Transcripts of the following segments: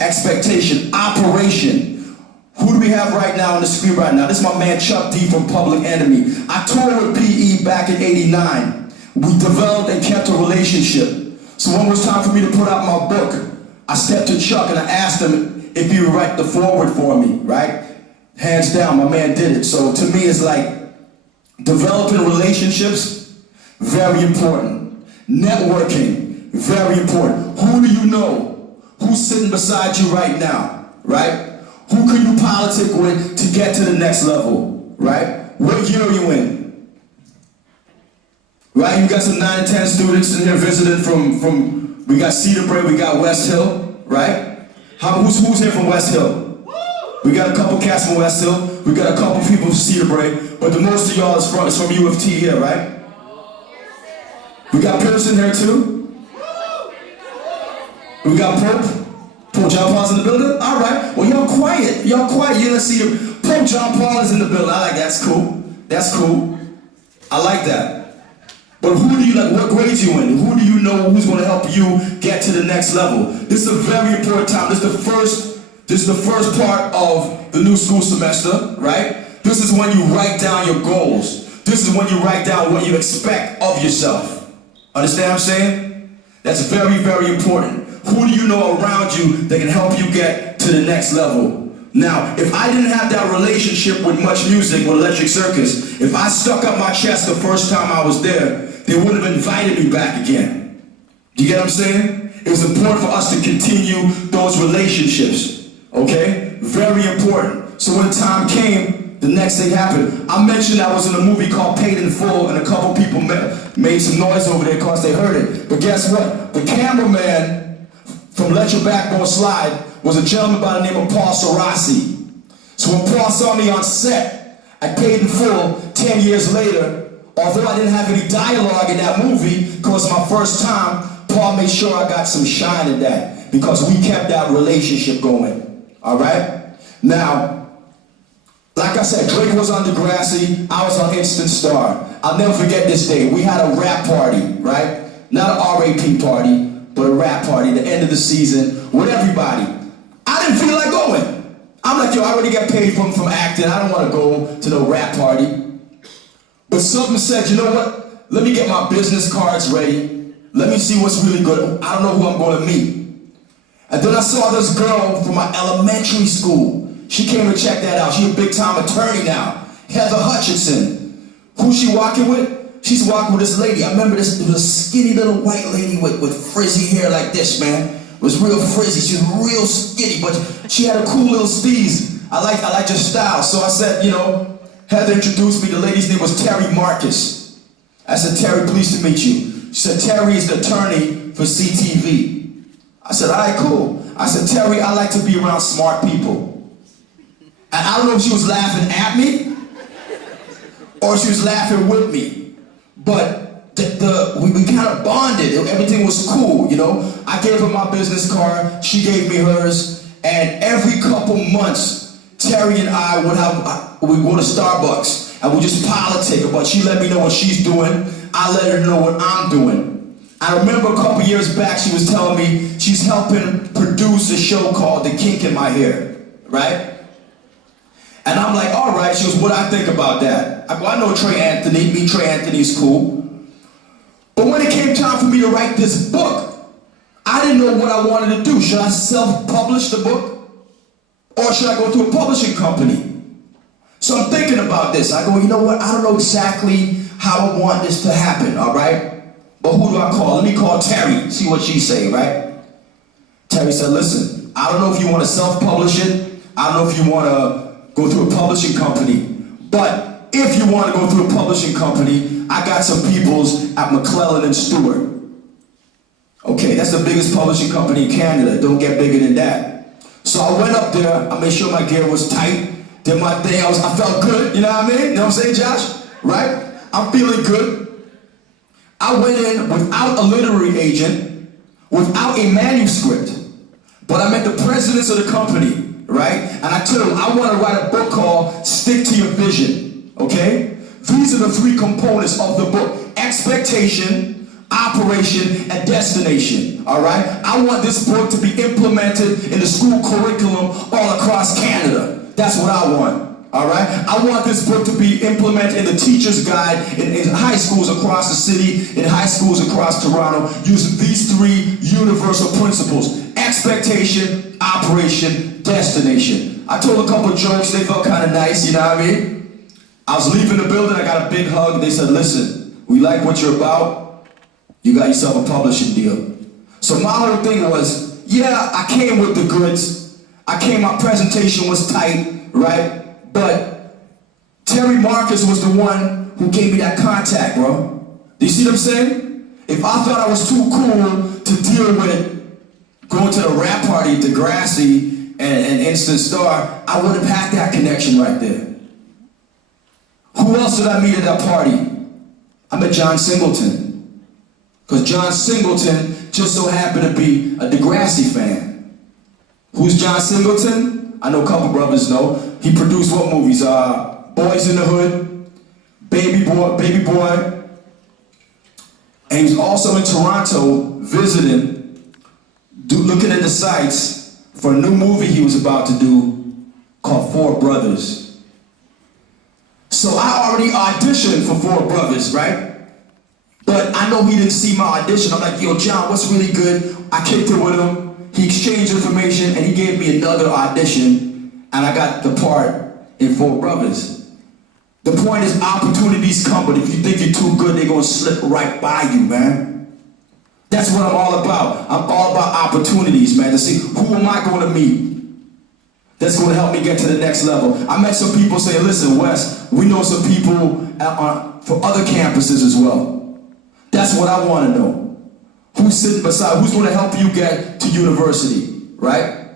expectation, operation. Who do we have right now on the screen right now? This is my man Chuck D from Public Enemy. I toured with PE back in '89. We developed and kept a relationship. So when it was time for me to put out my book, I stepped to Chuck and I asked him if he would write the foreword for me, right? Hands down, my man did it. So to me, it's like developing relationships, very important. Networking, very important. Who do you know? Who's sitting beside you right now, right? Who can you politic with to get to the next level, right? What year are you in? Right, you got some 9 and 10 students in here visiting from we got Cedar Brae, we got West Hill, right? Who's here from West Hill? We got a couple cats from West Hill, we got a couple people from Cedar Brae, but the most of y'all is from U of T here, right? We got Pearson here too. We got Pope John Paul's in the building? All right. Well, y'all quiet. Y'all quiet. You don't see him. Pope John Paul is in the building. I like that. That's cool. That's cool. I like that. But who do you like? What grade you in? Who do you know who's going to help you get to the next level? This is a very important time. This is the first part of the new school semester, right? This is when you write down your goals. This is when you write down what you expect of yourself. Understand what I'm saying? That's very, very important. Who do you know around you that can help you get to the next level? Now, if I didn't have that relationship with Much Music, with Electric Circus, if I stuck up my chest the first time I was there, they would have invited me back again. Do you get what I'm saying? It was important for us to continue those relationships, okay? Very important. So when the time came, the next thing happened. I mentioned I was in a movie called Paid in Full, and a couple people made some noise over there because they heard it. But guess what? The cameraman from Let Your Backbone Slide was a gentleman by the name of Paul Sarasi. So when Paul saw me on set, I Paid in Full 10 years later, although I didn't have any dialogue in that movie, because it was my first time, Paul made sure I got some shine in that, because we kept that relationship going, all right? Now, like I said, Drake was on Degrassi, I was on Instant Star. I'll never forget this day. We had a rap party, right? Not an RAP party, but a rap party, the end of the season, with everybody. I didn't feel like going. I'm like, yo, I already got paid from acting. I don't want to go to no rap party. But something said, you know what? Let me get my business cards ready. Let me see what's really good. I don't know who I'm going to meet. And then I saw this girl from my elementary school. She came to check that out. She's a big-time attorney now. Heather Hutchinson. Who's she walking with? She's walking with this lady. I remember this, it was a skinny little white lady with frizzy hair like this, man. It was real frizzy. She was real skinny, but she had a cool little steez. I liked her style. So I said, you know, Heather introduced me. The lady's name was Terry Marcus. I said, Terry, pleased to meet you. She said, Terry is the attorney for CTV. I said, all right, cool. I said, Terry, I like to be around smart people. And I don't know if she was laughing at me or she was laughing with me. But we kind of bonded. Everything was cool, you know. I gave her my business card. She gave me hers. And every couple months, Terry and I would go to Starbucks and we just politic. But she let me know what she's doing. I let her know what I'm doing. I remember a couple years back, she was telling me she's helping produce a show called The Kink in My Hair, right? And I'm like, all right. She goes, what do I think about that? I know Trey Anthony. Me, Trey Anthony's cool. But when it came time for me to write this book, I didn't know what I wanted to do. Should I self-publish the book? Or should I go to a publishing company? So I'm thinking about this. I go, you know what? I don't know exactly how I want this to happen, all right? But who do I call? Let me call Terry, see what she say, right? Terry said, listen, I don't know if you want to self-publish it. I don't know if you want to go through a publishing company. But if you want to go through a publishing company, I got some peoples at McClellan and Stewart. Okay, that's the biggest publishing company in Canada. Don't get bigger than that. So I went up there. I made sure my gear was tight. Did my thing. I felt good. You know what I mean? You know what I'm saying, Josh? Right? I'm feeling good. I went in without a literary agent, without a manuscript. But I met the presidents of the company, right? And I told them, I want to write a book called Stick to Your Vision, okay? These are the three components of the book: expectation, operation, and destination, all right? I want this book to be implemented in the school curriculum all across Canada. That's what I want. All right? I want this book to be implemented in the teacher's guide in high schools across the city, in high schools across Toronto, using these 3 universal principles: expectation, operation, destination. I told a couple jokes, they felt kind of nice, you know what I mean? I was leaving the building, I got a big hug. They said, listen, we like what you're about. You got yourself a publishing deal. So my whole thing was, yeah, I came with the goods. My presentation was tight, right? But Terry Marcus was the one who gave me that contact, bro. Do you see what I'm saying? If I thought I was too cool to deal with going to the rap party at Degrassi and Instant Star, I would have had that connection right there. Who else did I meet at that party? I met John Singleton. Because John Singleton just so happened to be a Degrassi fan. Who's John Singleton? I know a couple brothers know. He produced what movies? Boys in the Hood, Baby Boy. And he was also in Toronto visiting, looking at the sites for a new movie he was about to do called Four Brothers. So I already auditioned for Four Brothers, right? But I know he didn't see my audition. I'm like, yo, John, what's really good? I kicked it with him. He exchanged information and he gave me another audition, and I got the part in Four Brothers. The point is, opportunities come, but if you think you're too good, they're gonna slip right by you, man. That's what I'm all about. I'm all about opportunities, man, to see who am I gonna meet that's gonna help me get to the next level. I met some people saying, listen, Wes, we know some people for other campuses as well. That's what I wanna know. Who's sitting beside, who's going to help you get to university, right?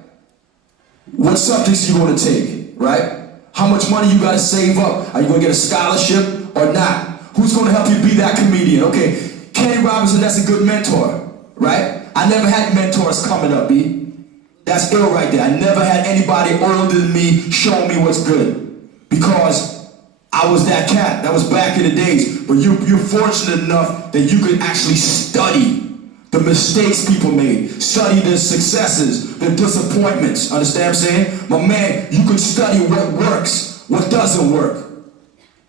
What subjects you going to take, right? How much money you got to save up? Are you going to get a scholarship or not? Who's going to help you be that comedian? Okay, Kenny Robinson, that's a good mentor, right? I never had mentors coming up, B. That's ill right there. I never had anybody older than me showing me what's good, because I was that cat. That was back in the days. But you're fortunate enough that you could actually study the mistakes people made, study the successes, the disappointments. Understand what I'm saying? My man, you can study what works, what doesn't work.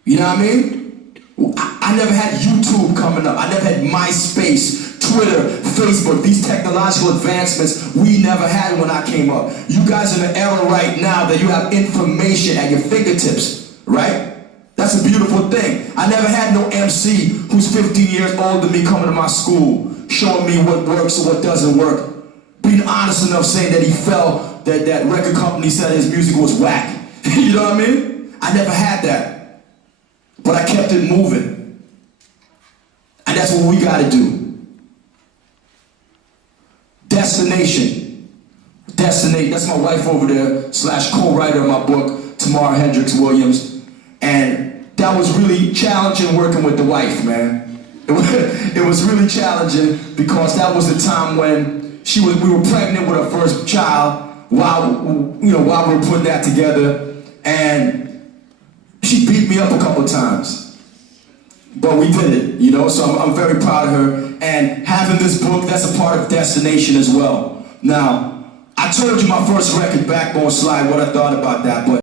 You know what I mean? I never had YouTube coming up. I never had MySpace, Twitter, Facebook, these technological advancements we never had when I came up. You guys are in an era right now that you have information at your fingertips, right? That's a beautiful thing. I never had no MC who's 15 years older than me coming to my school, showing me what works and what doesn't work. Being honest enough saying that he felt that record company said his music was whack. You know what I mean? I never had that. But I kept it moving. And that's what we gotta do. Destination. Destinate. That's my wife over there, / co-writer of my book, Tamara Hendricks Williams. And that was really challenging working with the wife, man. It was really challenging because that was the time when we were pregnant with our first child while we were putting that together, and she beat me up a couple times, but we did it, so I'm very proud of her. And having this book, that's a part of Destination as well. Now, I told you my first record, Backbone Slide, what I thought about that, but